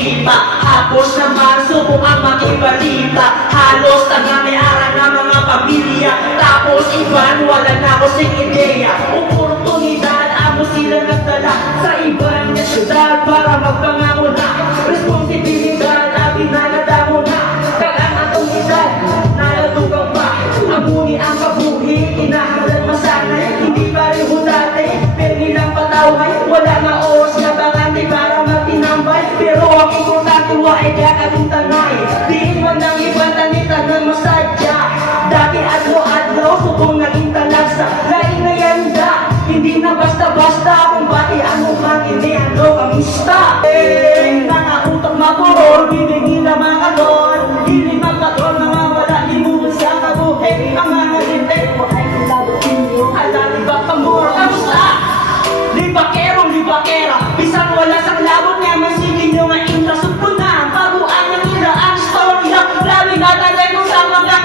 lipa. Tapos naman subukang makibalita. Halos taga-may-ara ng mga pamilya. Tapos iban, wala na ako sing ideya. Oportunidad, amo sila nagdala sa ibang syudad para magpangako na responsibilidad. Abinalada mo na kagang atong edad, naladugang pa. Amuni ang kabuhi, inahalan masanay. Hindi pareho dati, pero nilang pataway. Wala na oras na bakante para magtinambay. Pero ang importante wa ay kakatutangay. Diin man ng ibang tanitan ng masadya. Dati adro-adro, subong naging talagsa. Lain na yanda, hindi na basta-basta. Kung bati ano kang hindi, ano kamista. Mga utak mapurol, bibigil na mga doon. Hindi magpatron, mga wala, di mo siya kabuhay. Ang mga hintay mo ay kinabutin nyo. Ala, di ba pamura, kamusta? Libakera, bisang wala sa labot niya. Masigin nyo nga intrasupon na. Baguan ng nila ang storya. Grabe natatay ko sa mga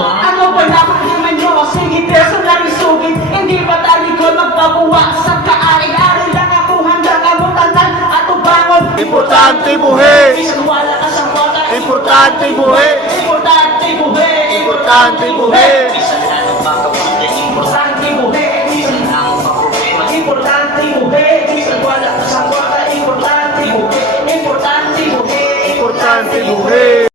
ano ba dapat naman nyo? Sige, personal isugin. Hindi pa talikod magpabuwa sa kaaring-ari lang ako. Handa ka mo tantan at ubangon. Importante buhay! Isang wala ka sa kota. Importante buhay! Importante buhay! Importante buhay! Isang